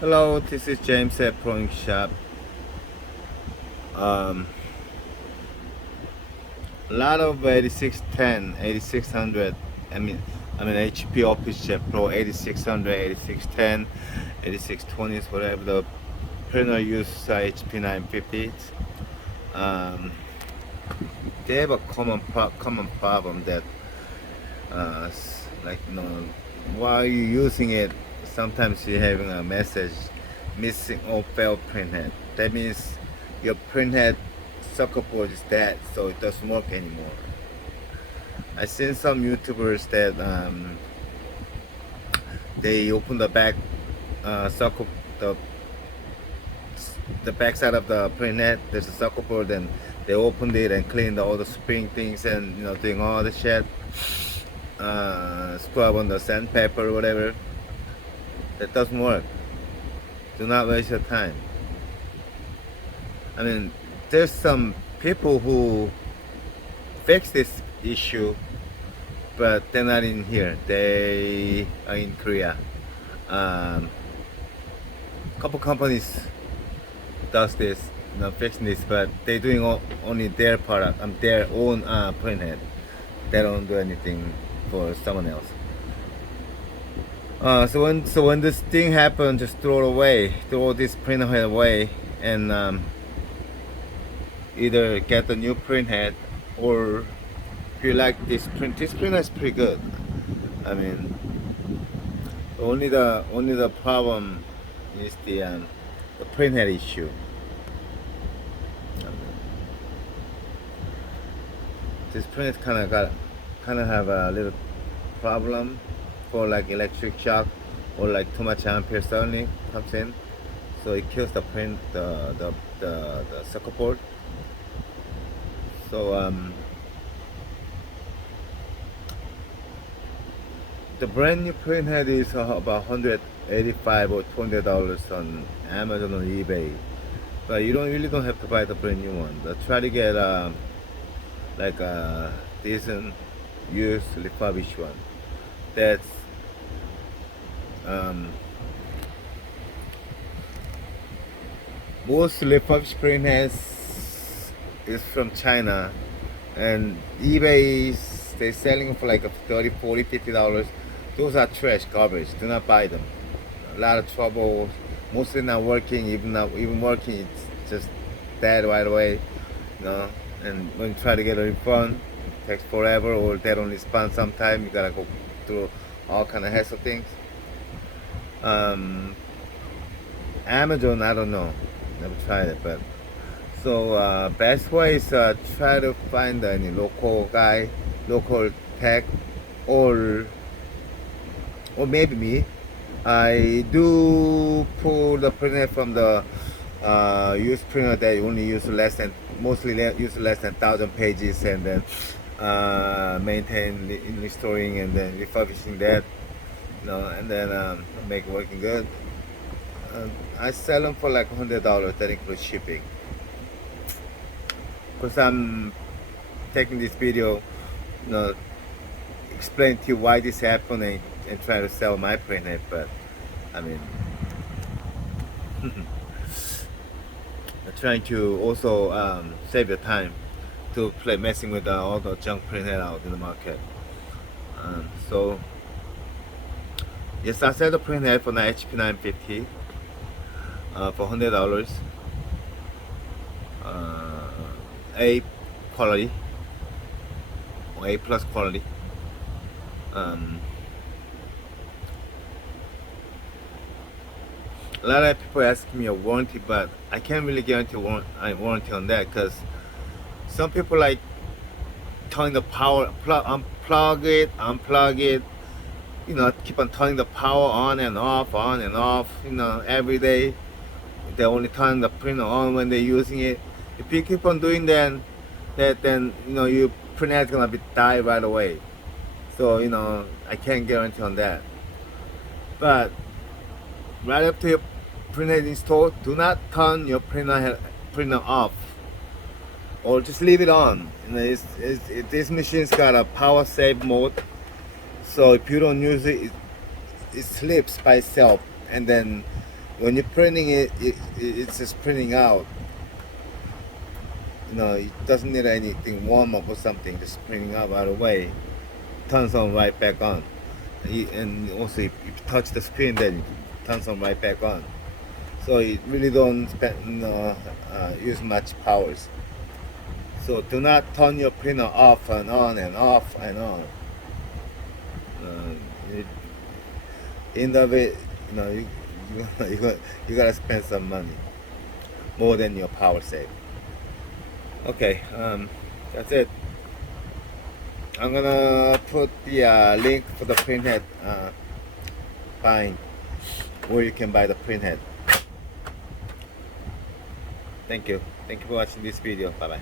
Hello, this is James at Proinkshop. Um, a lot of 8610, 8600. I mean HP Officejet Pro 8600, 8610, 8620s, whatever the printer uses HP 950s. Um, they have a common problem that like while you're using it, sometimes you're having a message missing or failed printhead. That means your printhead circuit board is dead, so it doesn't work anymore. I seen some YouTubers that they open the back circuit the the back side of the printhead. There's a circuit board, and they opened it and cleaned all the spring things and doing all the shit. Scrub on the sandpaper or whatever. That doesn't work. Do not waste your time. I mean, there's some people who fix this issue, but they're not in here. They are in Korea. Couple companies does this, fixing this, but they're doing only their product, their own printhead. They don't do anything for someone else. So when this thing happens, just throw this printhead away, and either get a new printhead, or if you like this printer is pretty good. I mean, only the problem is the printhead issue. This printhead kind of have a little problem for like electric shock, or like too much ampere suddenly comes in, so it kills the circuit board. So the brand new printhead is about $185 or $200 on Amazon or eBay, but you don't have to buy the brand new one. Try to get like a decent used refurbished one. That's most refurbished printheads is from China, and eBay they're selling for like $30, $40, $50. Those are trash, garbage. Do not buy them. A lot of trouble. Mostly not working. Even working, it's just dead right away. And when you try to get a refund, it takes forever, or they don't respond sometime. You gotta go through all kind of hassle things. Amazon, I don't know. Never tried it, but so best way is try to find any local guy, local tech, or maybe me. I do pull the printer from the used printer that only use mostly use less than 1,000 pages, and then maintain, restoring, and then refurbishing that, and then make it working good. I sell them for like $100. That includes shipping. Because I'm taking this video, explain to you why this happened, and try to sell my printhead. But I mean, I'm trying to also save your time to play messing with all the junk printhead out in the market. So yes, I sell the printhead for the HP 950 for $100. A quality, or A plus quality. A lot of people ask me a warranty, but I can't really guarantee warranty on that, because some people like turning the power, unplug it, keep on turning the power on and off, every day. They only turn the printer on when they're using it. If you keep on doing then your printhead is gonna die right away. So I can't guarantee on that. But right after your printhead installed, do not turn your printer off, or just leave it on. This machine's got a power save mode, so if you don't use it, it sleeps by itself, and then when you're printing it's just printing out. You know, it doesn't need anything warm up or something. Just printing out right away. Turns on right back on. And also, if you touch the screen, then it turns on right back on. So it really don't spend, use much powers. So do not turn your printer off and on and off and on. In the way, you know, you gotta spend some money more than your power save. Okay, that's it. I'm gonna put the link for the printhead buying, where you can buy the printhead. Thank you for watching this video. Bye bye.